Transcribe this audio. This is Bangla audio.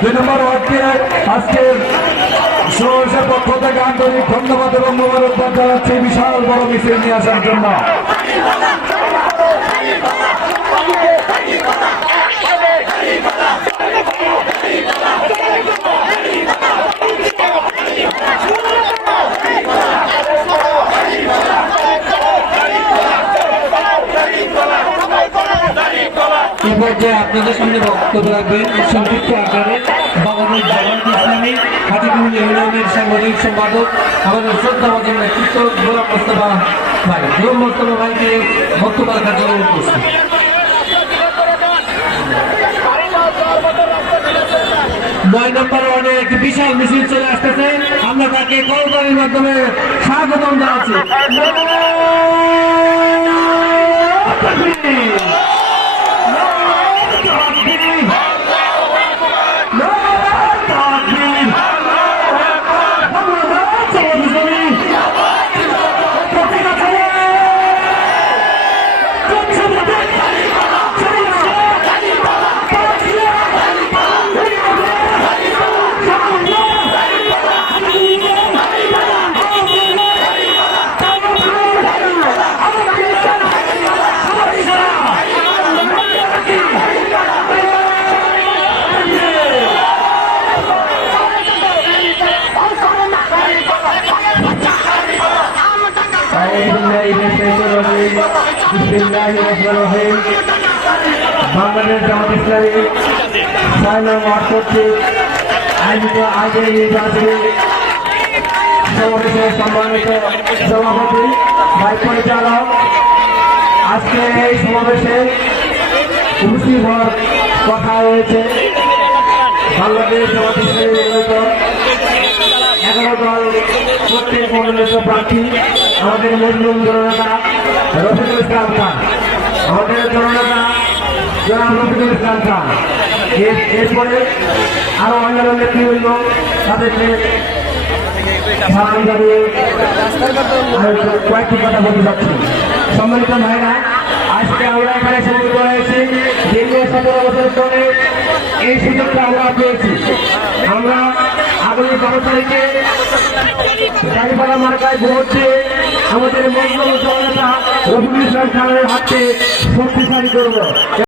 দুই নম্বর ওয়ার্ডকে আজকের সমাবেশের পক্ষ থেকে আন্তরিক ধন্যবাদ এবং মোবারকবাদ জানাচ্ছি বিশাল বড় মিছিল নিয়ে আসার জন্য। এই পর্যায়ে আপনাদের সামনে বক্তব্য রাখবেন সংক্ষিপ্ত আকারে বাংলাদেশ জামায়াত ইসলামী হাতিকুল ইউনিয়নের সাংগঠনিক সম্পাদক, আমাদের শ্রদ্ধাভাজন নেতৃত্ব, গোলাম মোস্তফা ভাই। গোলাম মোস্তফা ভাইকে বক্তব্য রাখার জন্য উপস্থিত। নয় নম্বর ওয়ার্ডে একটি বিশাল মিছিল চলে আসতেছে। আমরা তাকে কল কলকারির মাধ্যমে স্বাগতম জানাচ্ছি। বাংলাদেশ জামাত ইসলামী নং ওয়ার্ড কর্তৃক আয়োজিত আগে নির্বাচনী সমাবেশের সম্মানিত পরিচালক আজকে এই সমাবেশে উপস্থিত হওয়ার কথা হয়েছে বাংলাদেশ জামাত ইসলামী মনোনীত এগারো দল প্রত্যেক মনোনীত প্রার্থী, আমাদের মজলুম জননেতা রফিকুল ইসলাম খান। আমাদের জননেতা জনাব রফিকুল ইসলাম খান। এর- এরপরে আরও অন্যান্য নেতৃবৃন্দ তাদেরকে সালাম জানিয়ে কয়েকটি কথা বলতে চাচ্ছি। সম্মানিত ভাইরা, আজকে আমরা এখানে সমবেত হয়েছি দীর্ঘ সতেরো বছর ধরে এই সুযোগটা আমরা পেয়েছি। আমরা আগামী বারো তারিখে গাড়িপাড়া মার্কায় ভোট আমাদের মঙ্গল জনতা রবীন্দ্র সরকারের হাতে শক্তিশালী করব।